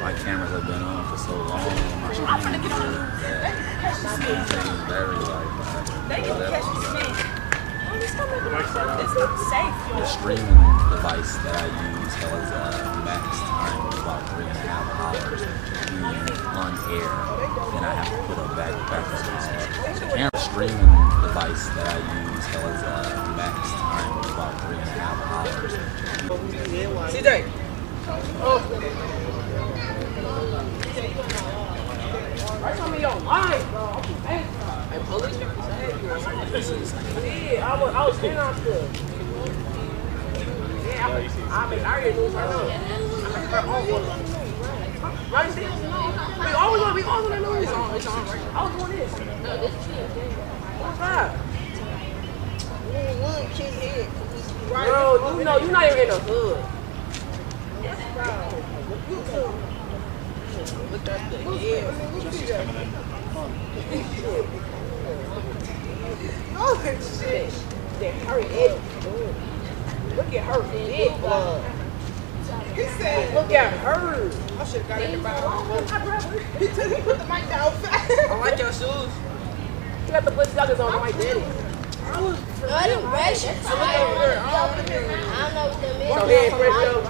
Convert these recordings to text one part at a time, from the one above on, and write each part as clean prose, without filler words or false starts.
My cameras have been on for so long on my screen that it's very the streaming device that I use has a max time of about 3.5 hours being on air. Then I have to put a backup. The camera streaming device that I use has a max time of about 3.5 hours. CJ. Oh. Right on me your line, bro. Hey, police people say yeah, I was in out there. Yeah, I mean, I already knew her now. Right, see? We always on the news. It's on, right? I was doing this. No, this is what's that? Wood, kid's head. Bro, you know, you're not even in the hood. Look at the air. Oh, shit. That hurt it. Look at her big blood. He said, look at her. I should have got in the bottom. He put the mic down fast. I like your shoes. You got the foot suckers on my daddy. I don't know what that means. So he ain't fresh though.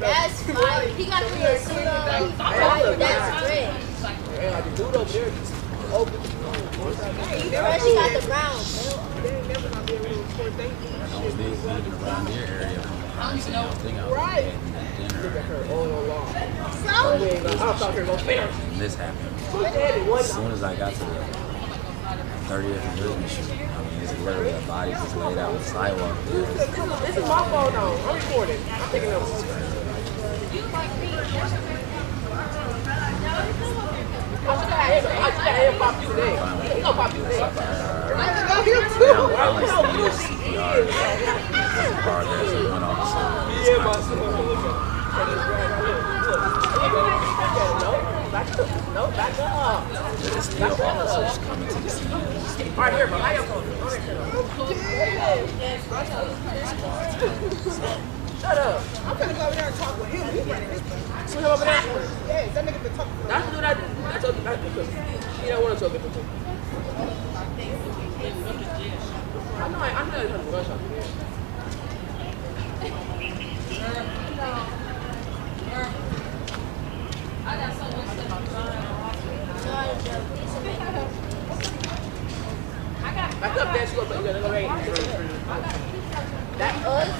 That's fine. He got the little suit on. That's great. Yeah, like the dude over there just open. He got the brown. I was living around your area from the crime scene. I think I was getting dinner. And this happened. As soon as I got to the 30th and William Street, I mean, it's literally a body just laid out on the sidewalk there. This is my phone now. I'm recording. I'm taking notes. I should have popped you today. He's gonna pop you today. I like to use CPR. There's a car there, so one officer. No, back up. There's still officers coming to the scene. All right, here, bro. I am going. Shut up. I'm gonna go over there and talk with him. He's running his place. Swing over there? Yeah, that nigga been talking. That's the dude I told you not to do. He don't want to talk to him. I know he's trying to rush up here. I got so much stuff. Back up there, go right. That us?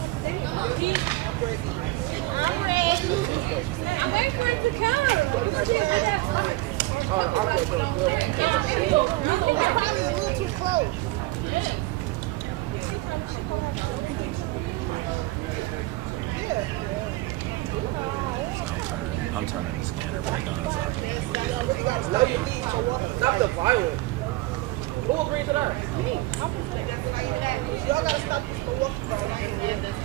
I'm ready. I'm waiting for it to come. Probably a little too close. I'm turning the scanner back on. Stop the violence. Who agreed to that? Me. Y'all gotta stop this Milwaukee violence.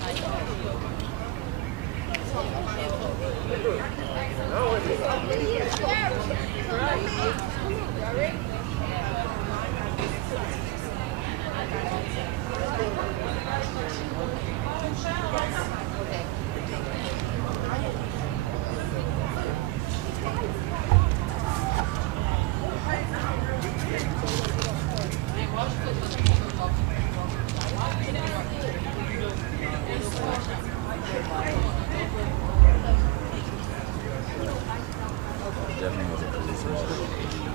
Definitely was a police officer.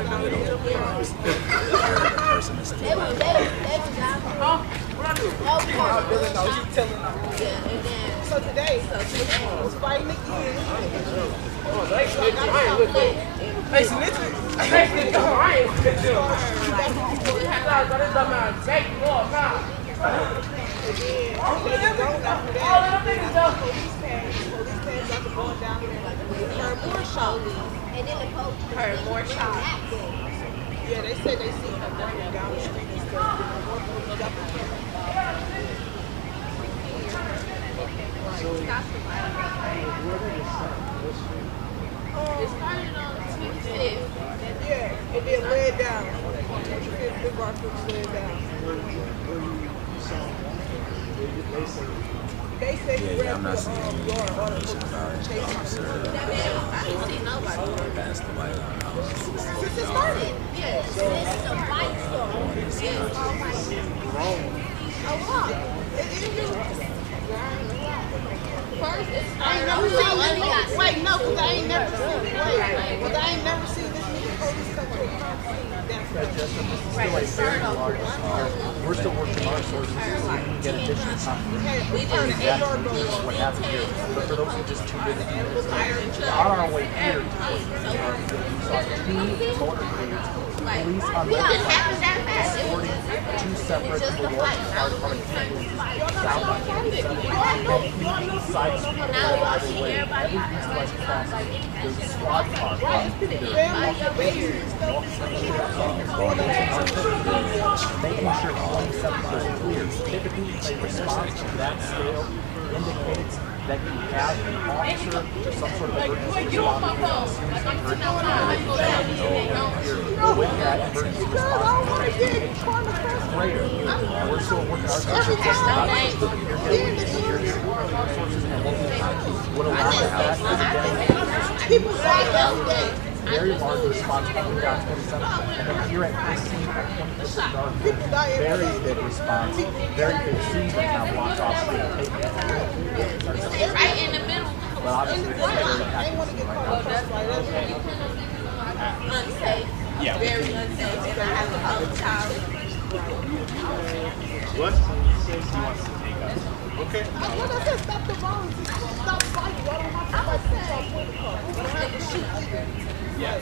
in the middle of the person is still like, so today, was fighting again. Hey, snitching. Hey, snitching. I ain't snitching. Heard more shots. Yeah, they said they seen her running down the street and stuff. It started on 25th. Yeah, and then laid down. The Garfield laid down. They say yeah, I'm not seeing any information about the officer past the White House. Since it started? Yeah, this is a white store. First, it's I ain't never seen this. Wait, no, because I ain't never seen this. Because I ain't never seen this many police come to a crime scene. We're still working on sources so we can get additional confirmation. we just Exactly what happened here. But for those who just tuned in, on our way here, we saw 2 motor crews, police on the other side, escorting 2 separate Milwaukee Fire Department vehicles down by 27 side street. By the way, every east-west crossing, there's a squad car. Making sure 27 is clear. Typically, a response to that scale indicates that you have an officer or some sort of emergency response with that emergency response greater. We're still working our sources and what allows that is again very large response coming down 27. And then here at this scene at 25th Garfield, very big response, very big scene that now blocked off the pavement. It's right in the middle. But obviously, it's very active right now. Unsafe. Yeah. Very unsafe. And I have a couple child. What? He wants to take us. Okay. What I said, stop the violence. Stop fighting. Y'all don't have to fight. Yeah,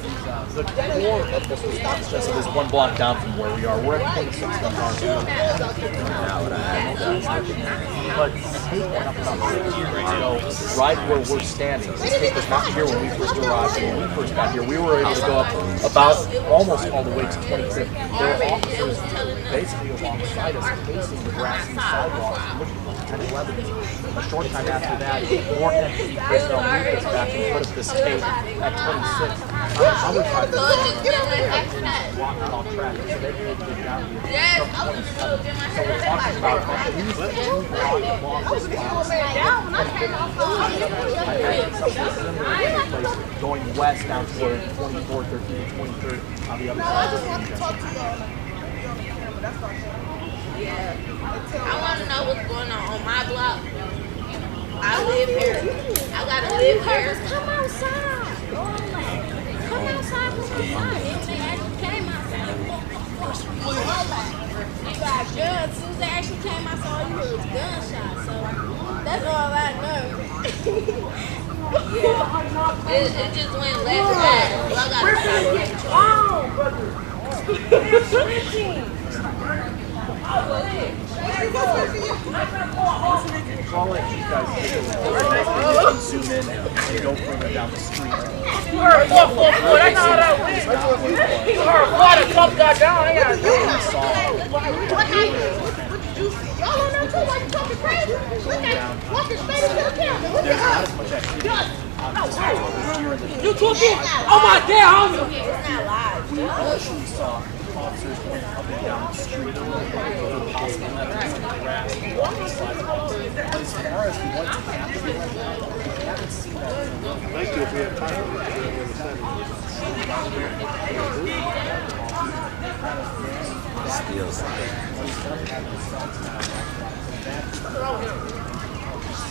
the core of this response just is 1 block down from where we are. We're at 26th and Garfield. But tape went up about 6 years ago, right where we're standing. This tape was not here when we first arrived. When we first got here, we were able to go up about almost all the way to 25th. There were officers basically alongside us, facing the grassy sidewalks, looking for potential evidence. A short time after that, more empty personnel moved us back in front of this tape at 26th. Other times, walking off traffic, so they can't get down here. From 27th. So we're talking about at least 2 blocks along this line. I imagine something similar taking place going west down toward 24th, 13th, 23rd on the other side of the Yeah. I want to know what's going on my block. I live here. I gotta live here. Come outside. Come outside with the fun. They actually came outside. You got guns. As soon as they actually came outside, all you heard was gunshots. So that's all I know. It just went left and right. Well, I gotta stop. I'll let you guys take a look. Zoom in and go further down the street. You heard what? That's how that went. You heard what? A club got down. They got What did you see? Y'all on there too? Like you talking crazy? Look at walking straight into the camera. Look there's at not her. as much activity on this side here in the You took it? Oh my God, homie. It's not live. we initially saw officers going up and down the street for possible evidence of harass along the sidewalks. But as far as what's happening right now, we haven't seen that in a while. Thank you if we have time. Still something.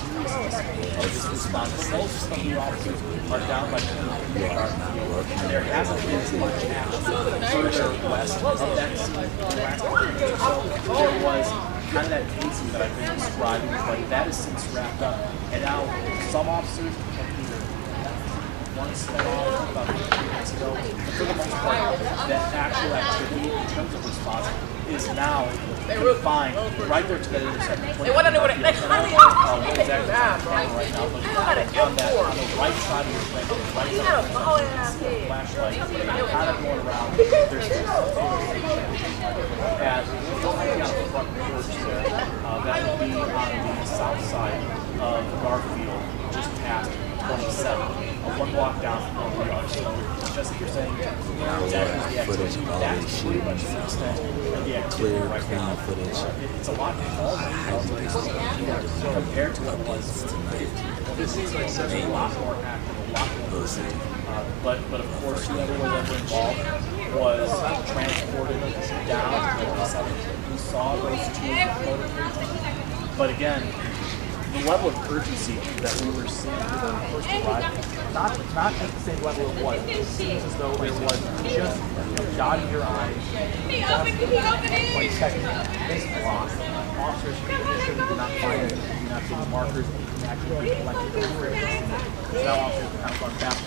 seriousness of this response. Most of the officers are down by 20 and there hasn't been much action further west of that scene in the last couple of years. So there was kind of that pacing that I've been describing, but that has since wrapped up. And now some officers have either once sped off about 3 weeks ago, but for the most part, that actual activity in terms of response is now confined right there to that intersection. Hey, what are they doing? What exactly right now, but on the right side of your frame, on the right side of the flashlight, kind of going around, there's this at the front porch there, that would be on the south side of Garfield, just past 27. 1 block down from where we are. So just like you're saying, exactly the activity. That's pretty much the extent of the activity right now. It's a lot calmer compared to what it was. This is like such a lot more active, a lot more listening. But of course, whoever was ever involved was transported down to 27. We saw those 2 motorcades. But again, the level of urgency that we were seeing when we first arrived, not at the same level it was. It seems as though there was just dotting your eyes, like checking this block. Officers initially did not find it, did not see the markers, and actually recollected the urgency. Now officers have kind of gone back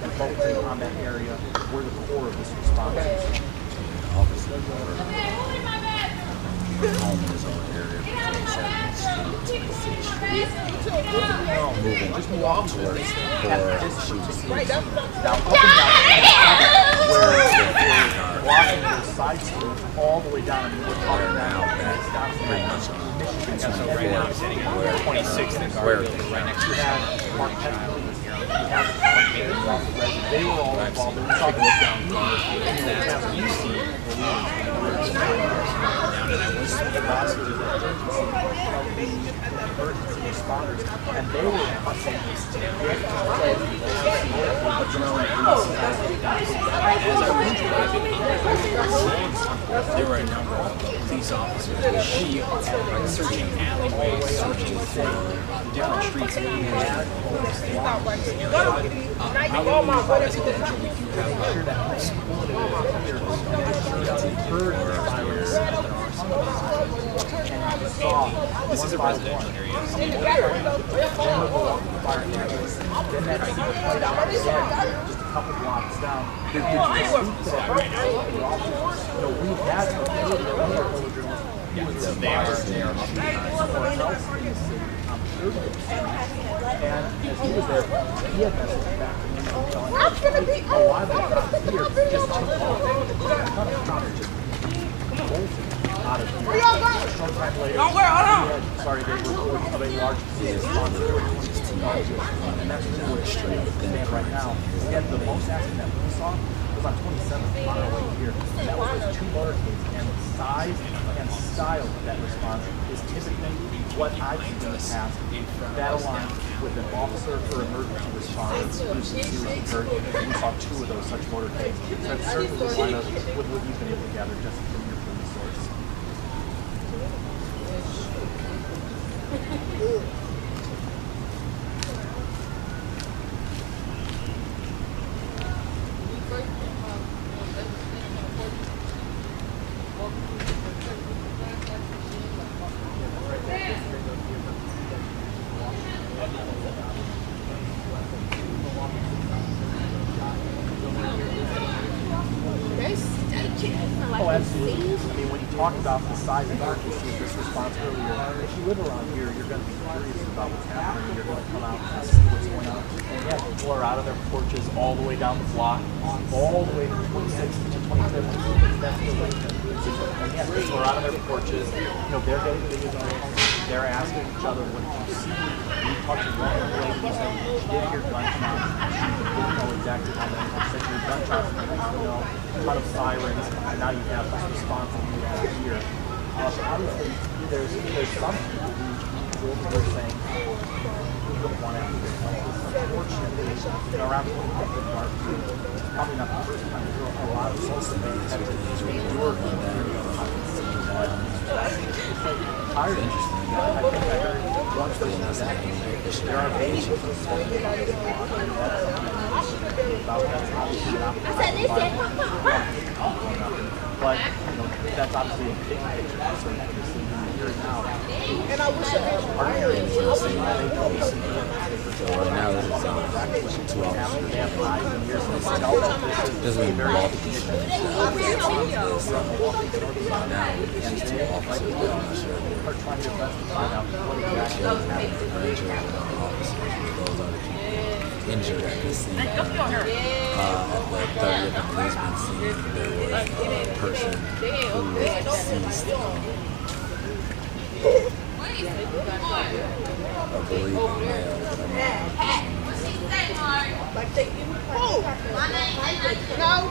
and focusing on that area where the core of this response is. Officers home in his own area between 7th Street and 6th Street. Moving towards for shoes. Now up and down where blocking those side streets all the way down. I mean, we're talking now down pretty much Michigan. right now sitting at 26 and Garfield right next to You had Mark Henry, you had they were all involved. They were talking about you see emergency responders, and they were saying there were a number of police officers with searching alleyways, searching for different streets and areas. This is a residential area. Then that scene played out again, just a couple blocks down. We had and as he was there, he had messaged back to me telling me, oh, I'm not here, just took off. Just bolted out of here. A short time later, sorry, they were reporting of a large police response. And that's where we're stand right now. Again, the most accident that we saw was on 27th on our way here. And that was those 2 motorcades. And the size and style of that response is typically what I've seen in the past. That aligns with an officer for emergency response who's seriously hurt. And we saw 2 of those such motorcades. So that certainly would line up with what you've been able to gather just from your police source. Oh, absolutely. I mean, when you talk about the size and urgency of this response earlier, if you live around here, you're going to be curious about what's happening. You're going to come out and see what's going on. And yeah, people are out of their porches all the way down the block, all the way from 26th to 25th. That's the way. And yeah, people are out of their porches. You know, they're getting videos on their phones. They're asking each other, what did you see? You talked to one of the ladies and said, she didn't hear gunshots. She didn't know exactly how many. She said, your gunshots, you know, a ton of sirens, and now you have this response that you have here. Obviously, there's some people who are saying, we don't want to have this like this. Unfortunately, you know, around 25th Mark, it's probably not the first time there are a lot of social media that work on that. Tired. I think I heard once there's not saying any official There are information bases. from the state. But that's obviously a big picture concern that you're seeing here now. And I wish I had So right now this is 2 officers. This is in Milwaukee. This right now it's just 2 officers. I'm not sure. Are trying their best to find out what exactly Officers, those are the people injured at this scene. At the 30th and Lisbon scene, there was a person who was deceased. I believe male, but I'm not. like they give me no.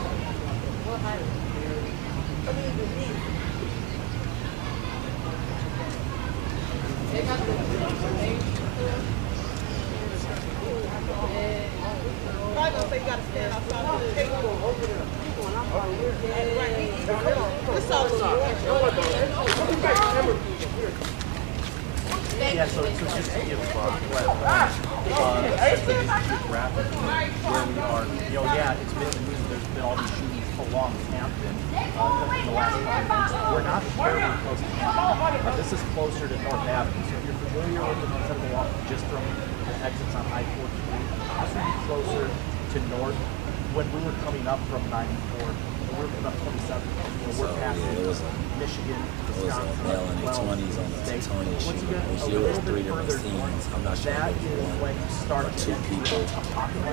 Probably gonna say you gotta stand outside of the table. This Yeah, so just to give geographically where we are, yeah, it's been in the news. There's been all these shootings along Hampton in the last couple of months. We're not terribly close to Hampton. This is closer to North Avenue. So if you're familiar with the instead of walk just from the exits on I-43, this would be closer to North. When we were coming up from 94, we were coming up 27. We're passing Michigan, Wisconsin, a male in his 20s on the Teutonia shooting. There was 3 different scenes. I'm not sure if it was 1 or 2 people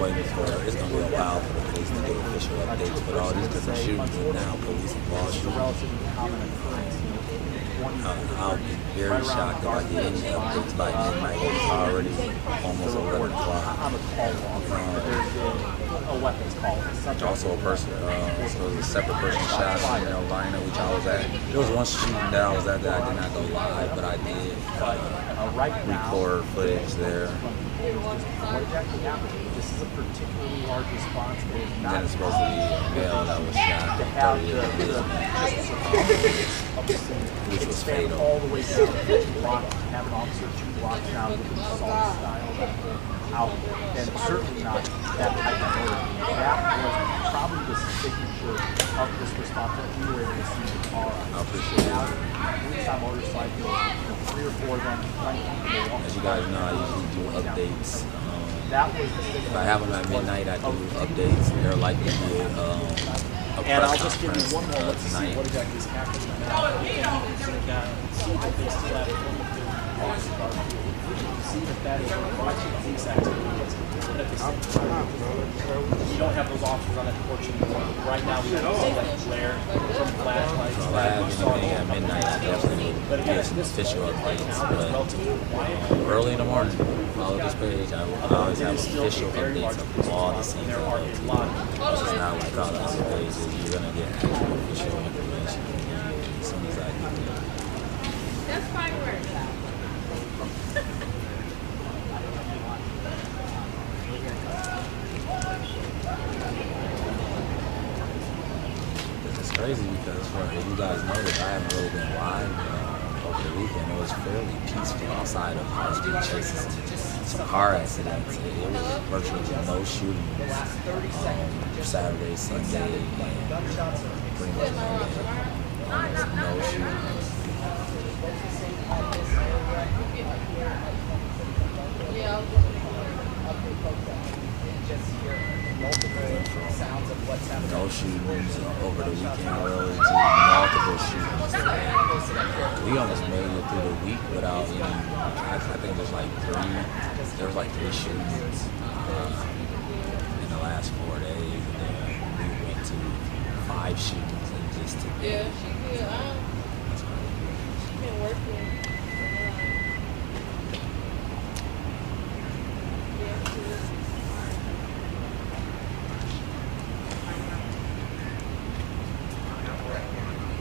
waiting for it. It's going to be a while for the police to get official updates, but all these different shootings and now police involved shootings. I'll be very shocked if I get any updates by midnight. It's already almost 11 o'clock. On the call log, there's a weapons call. Also a person, so it was a separate person shot in Carolina, which I was at. There was one shooting that I was at that I did not go live, but I did record footage there. What exactly happened? This is a particularly large response. And then it's supposed to be a male that was shot to at have 30th, which was fatal. all the way down to block, have an officer 2 blocks down with an assault style rifle out, and certainly not that type of murder. That was probably the signature of this response that we were able to see the car. I appreciate it. Police on motorcycles, 3 or 4 of them. As you guys know, I usually do updates. That was the If I have them at midnight, I do updates. They're likely to be a and I'll press just give you conference one more. Let's see tonight. what exactly is happening now. We can even sit down and see what they still have in the see that is watching police activity. But at the same time, you don't have those officers on that porch anymore. Right now, we don't see that glare from flashlights. So if I have anything at midnight, I definitely will get some official updates. But early in the morning, follow this page. I will always have official updates of all the scenes I go to. It's just not like all the other pages. You're going to get actual official information as soon as I get it. That's fireworks. It's crazy because if you guys noticed, I haven't really been live over the weekend. It was fairly peaceful outside of high-speed chases and some car accidents. It was virtually no shootings Saturday, Sunday, and pretty much Monday. Almost no shootings. No shootings over the weekend, really, to multiple shootings. We almost made it through the week without any. I think there's like three shootings in the last 4 days, and then we went to 5 shootings in just today. That's crazy. Been working.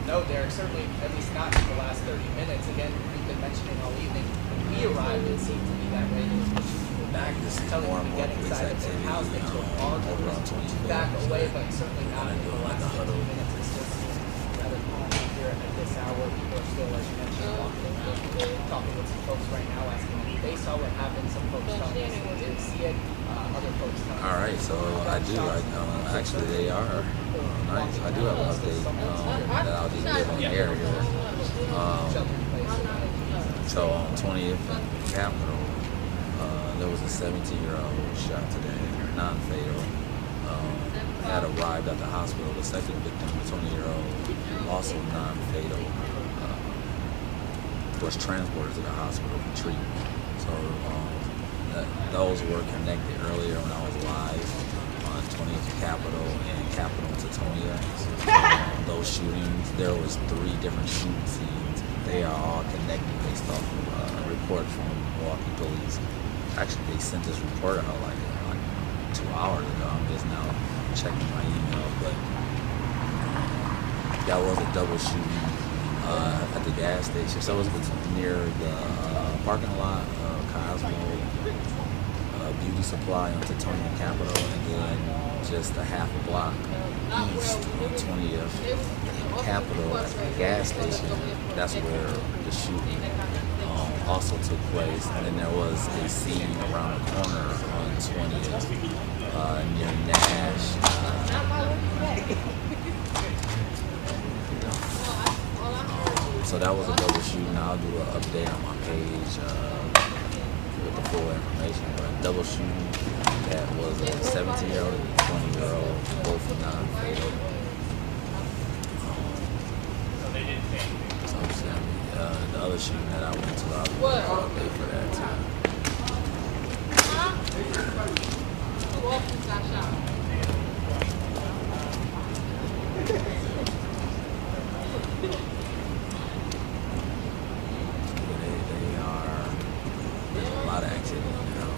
No, Derek, certainly, at least not in the last 30 minutes. Again, we've been mentioning all evening. When we arrived, it seemed to be that way. There was pushing people back, This is telling more them and to more get police inside of their activity house. They took on over on 24. back away, but certainly not in the Doing like last a 15 huddle. minutes. It's just rather calm here at this hour. People are still, as you mentioned, talking with some folks right now, asking if they saw saw what happened. Some folks tell me they didn't see it. Other folks tell me. All right, so I do. Actually, they are nice. I do have an update that I'll just give on air here. So on 20th and Capitol, there was a 17-year-old who was shot today, non-fatal. Had arrived at the hospital. The second victim, the 20-year-old, also non-fatal, was transported to the hospital for treatment. So those were connected earlier when I was live on 20th Capitol and Capitol to Tonia. Those shootings, there was 3 different shooting scenes. They are all connected based off of a report from Milwaukee Police. Actually, they sent this report out like 2 hours ago. I'm just now checking my email, but that was a double shooting at the gas station. So it was near the parking lot of Cosmo Beauty Supply on Tetonia Capitol, and then just a half a block east on 20th Capitol at the gas station. That's where the shooting also took place. And then there was a scene around the corner on 20th near Nash. So that was a double shooting. I'll do an update on my page with the full information. But a double shooting that was a 17-year-old and a 20-year-old, both non-fatal. The other shooting that I went to, I'll do an update for that too. There's a lot of activity now.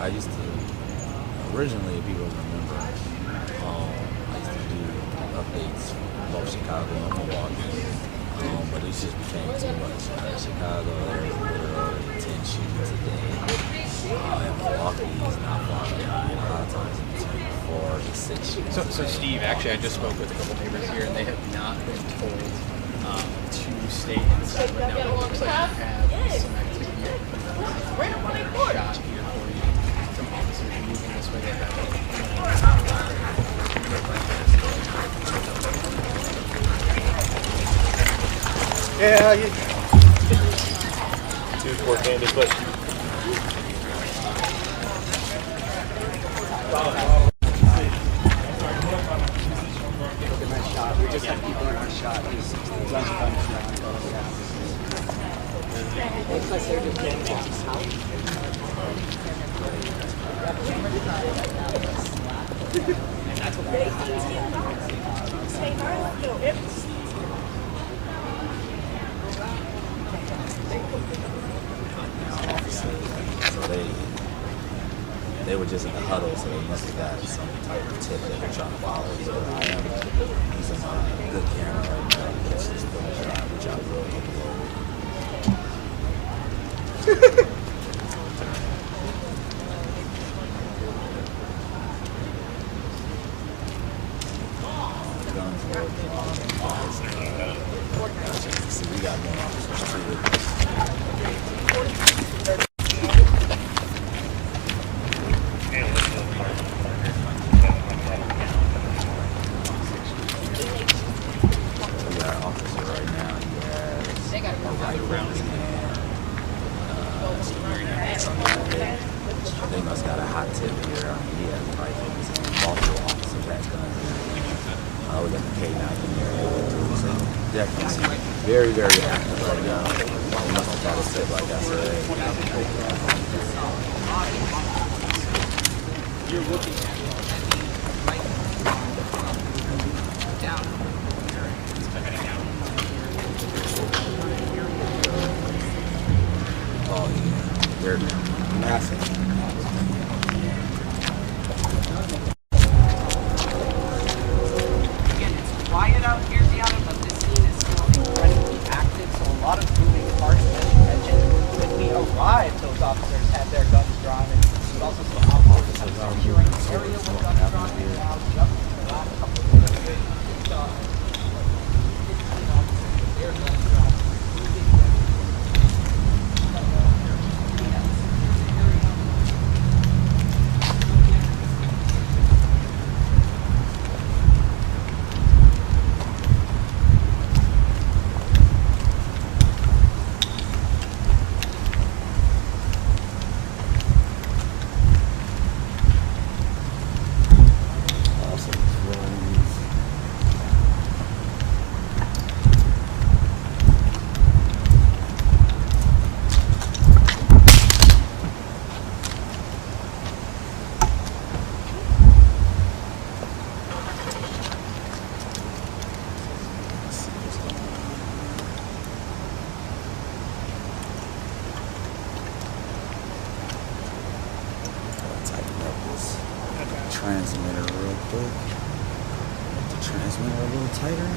I used to, originally, if people remember, I used to do updates from both Chicago and Milwaukee, but it just became too much. Chicago, there's literally 10 shootings a day, and Milwaukee is not far behind. A lot of times it's between 4 to 6 shootings. So Steve, actually, I just spoke with a couple neighbors here, and they have not been told to stay inside. But now it looks like you have some activity here. Shot here for you. Some officers are moving this way. They have Yeah, you do work-handed, but We just have people in our shot. Guns are coming around. Looks like they're just getting to his house. That's what they So they were just in the huddle, so they must have got some type of tip that they're trying to follow. So I am using my good camera right now to catch this footage, which I will upload. Guns were drawn. See, we got more officers too with us. They must got a hot tip here. He has rifles. Multiple officers had guns. We got the K9 in there. So definitely very, very active right now. They must have got a tip, like I said. You're looking at it. Oh yeah, they're massive. Again, it's quiet out here, Deanna, but this scene is still incredibly active, so a lot of moving parts, as you mentioned. When we arrived, those officers had their guns drawn, and we also saw officers securing the area with guns drawn, and now just transmitter real quick. Make the transmitter a little tighter.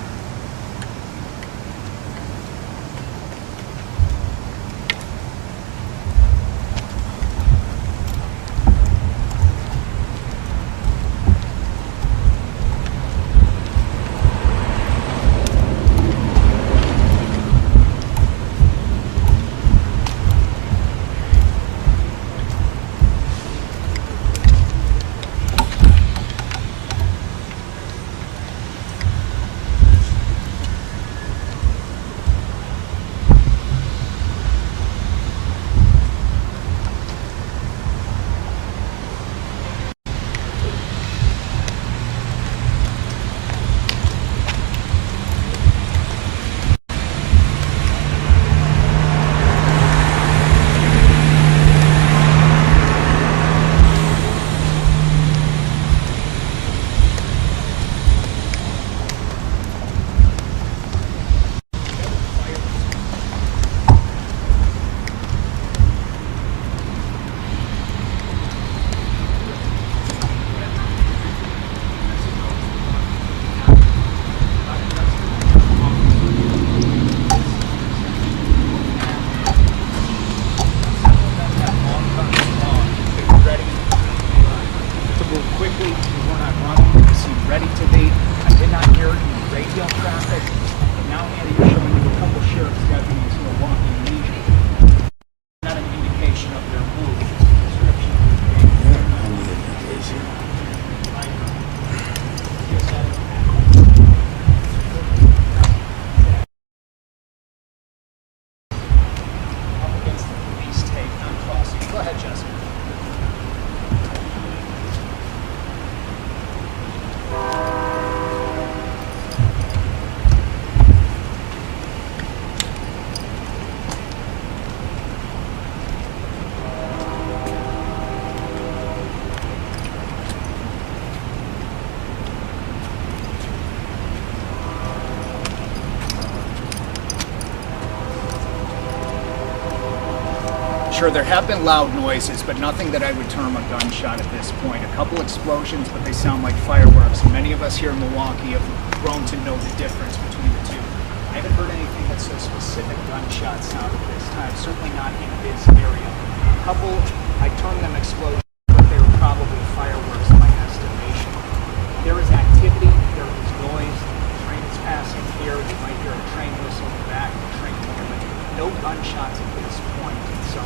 Sure, there have been loud noises, but nothing that I would term a gunshot at this point. A couple explosions, but they sound like fireworks. And many of us here in Milwaukee have grown to know the difference between the two. I haven't heard anything that says specific gunshot sound at this time, certainly not in this area. A couple, I term them explosions, but they were probably fireworks in my estimation. There is activity, there is noise, the train is passing here, you might hear a train whistle in the back, the train movement. No gunshots at this point, and so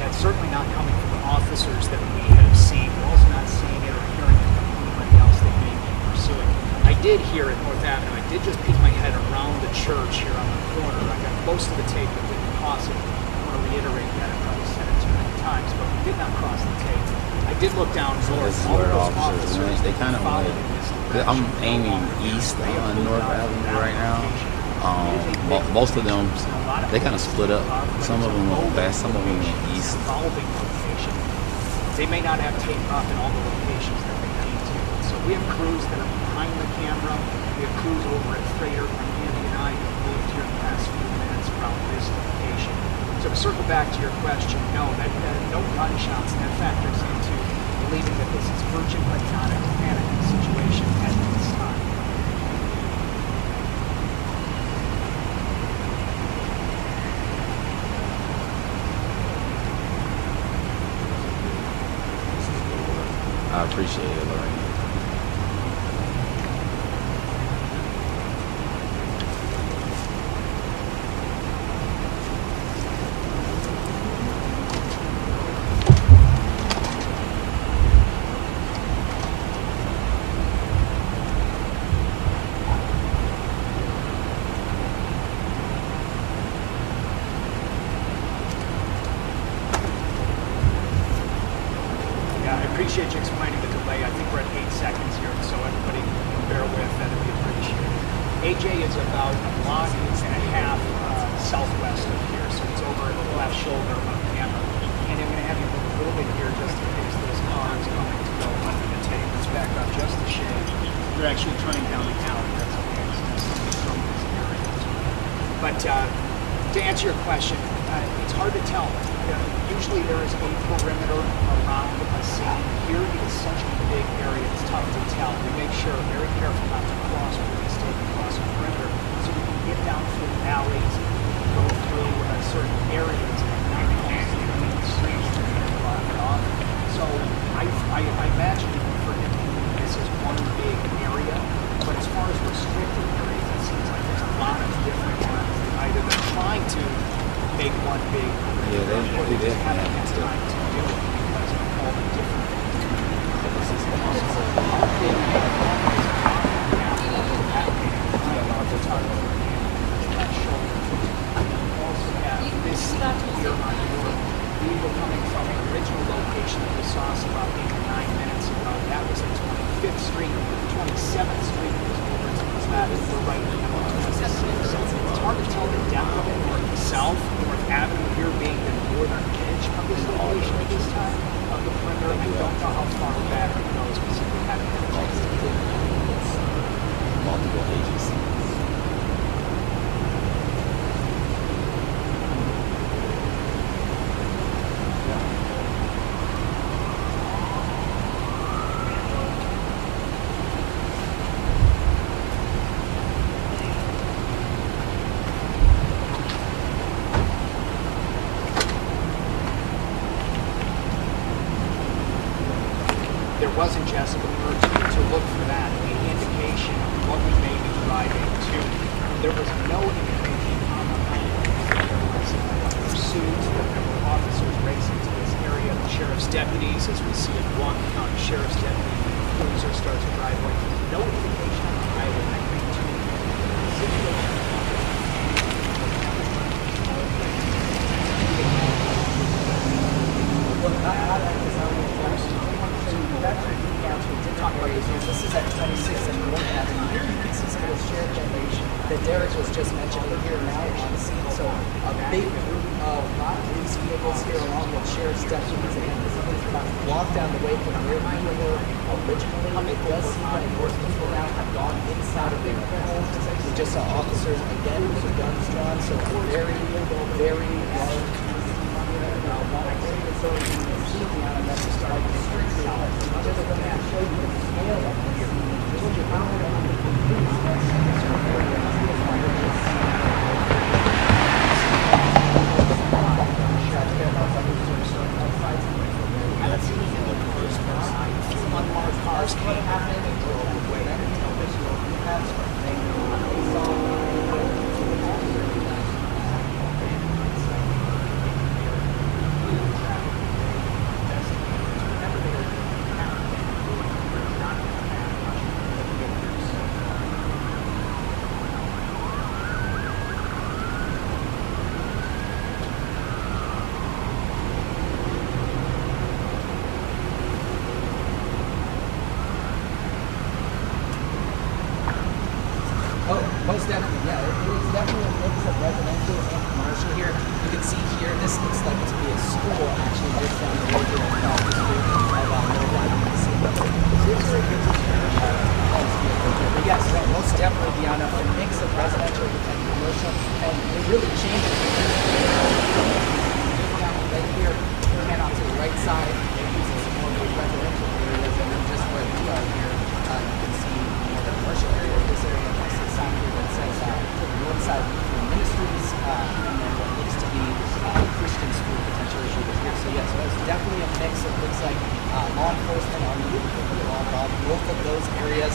that's certainly not coming from the officers that we have seen. We're also not seeing it or hearing it from anybody else that may be pursuing. I did hear at North Avenue, I did just peek my head around the church here on the corner. I got close to the tape but didn't cross it. I want to reiterate that. I probably said it too many times, but we did not cross the tape. I did look down north. This is All where of those officers, they kind of like, I'm aiming east on North Avenue right now. Most of them, they kind of split up. Some of them went west, some of them went east. They may not have tape up in all the locations that they need to. So we have crews that are behind the camera. We have crews over at Freighter from Andy and I who moved here in the past few minutes around this location. So to circle back to your question, no, no gunshots, and that factors into believing that this is virtually not a panic situation at this time. I appreciate it, Lorraine. I appreciate you explaining the delay. I think we're at 8 seconds here, so everybody can bear with that would be appreciated. AJ is about a block and a half southwest of here, so it's over the left shoulder of the camera. And I'm going to have you move a little bit here just in case this car is coming to go under the tape. Let's back up just a shade. You're actually turning down the alley. That's okay. It's from this area. But to answer your question, it's hard to tell. usually there is a perimeter around a scene. Here it is such a big area, it's tough to tell. We make sure very careful not to cross when we stay across the perimeter, so we can get down through alleys, go through certain areas, and not cross the main streets to block it off. So I imagine for him, this is one big area, but as far as restricted areas, it seems like there's a lot of different ones. Either they're trying to make one big, Yeah, they did haven't had time to do it because of all the different things. This is also how big also have this here on your, we were coming from an original location that we saw us about 8 or 9 minutes ago. That was at 25th Street, 27th Street was over to the left, we're right now on 26th. So it's hard to tell the depth of it north to south. North Avenue here being the northern edge of this location at this time of the perimeter. I don't know how far back it goes because we haven't had a chance to do it. Multiple agencies. There wasn't, Jessica, we were to look for that, the indication of what we may be driving to. There was no indication on the map. There was pursuit, there were officers racing to this area, the sheriff's deputies, as we see it, one sheriff's deputy cruiser starts to drive away. No indication on the highway. I think to the situation. This is at 26th and North Avenue. Here you can see some of the sheriff deputies that Derek was just mentioning here now on scene. So a big group of police vehicles here along with sheriff's deputies. Again, this is about a block down the way from where we were originally. It does seem like more people now have gone inside of their homes. We just saw officers again with guns drawn. So very, very large. Most definitely, yeah. It's definitely a mix of residential and commercial here. You can see here, this looks like to be a school, actually, right down the road here across the street of North Avenue. You can see that. But yes, no, most definitely, Deanna, a mix of residential and commercial, and it really changes. Right here, pan out to the right side, and using some more of the residential areas, and then just where we are here, you can see more the commercial area. This area, I see a sign here that says North Side Ministries, and then what looks to be Christian school potentially over here. So yes, there's definitely a mix. It looks like law enforcement on both of those areas.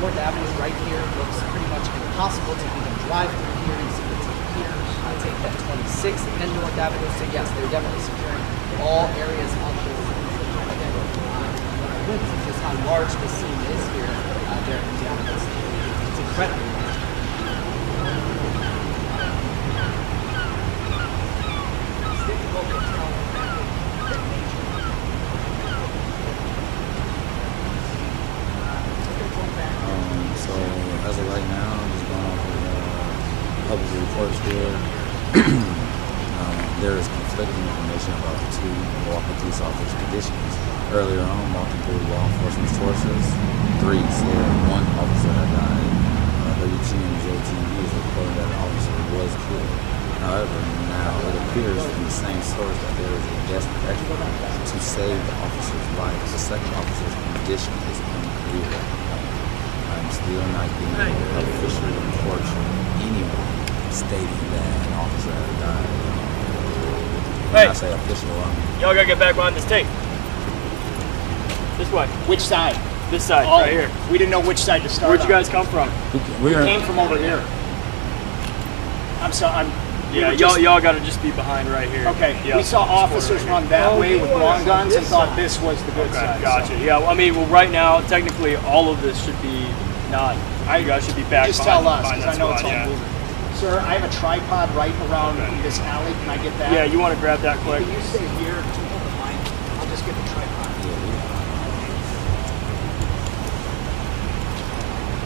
North Avenue right here looks pretty much impossible to even drive through here. You see the take here, take that 26th and North Avenue. So yes, they're definitely securing all areas of this. Again, just how large the scene is here. There in Indiana. It's incredible. So as of right now, I'm just going off of public reports here. There is conflicting information about the two Milwaukee Police Officers' conditions. Earlier on, multiple law enforcement sources, 3 said 1 officer had died. WTMJ TV is reporting that an officer was killed. However, now it appears from the same source that there is a desperate effort to save the officer's life. The second officer's condition is unclear. I'm still not getting official reports from anyone stating that an officer has died. When I say official, y'all gotta get back behind this tape. This way. Which side? This side, Oh, right here. We didn't know which side to start. Where'd you on. guys come from? We came from over here. I'm sorry. Yeah, y'all gotta just be behind right here. Okay. Yeah. We saw officers run that way with long guns and thought this was the good side. Gotcha. So. Yeah, well, I mean, well, right now, technically, all of this should be not. You guys should be back. Just behind, tell us, behind because I that know it's all squad, moving. Sir, I have a tripod right around this alley. Can I get that? Yeah, you want to grab that quick? Can you stay here?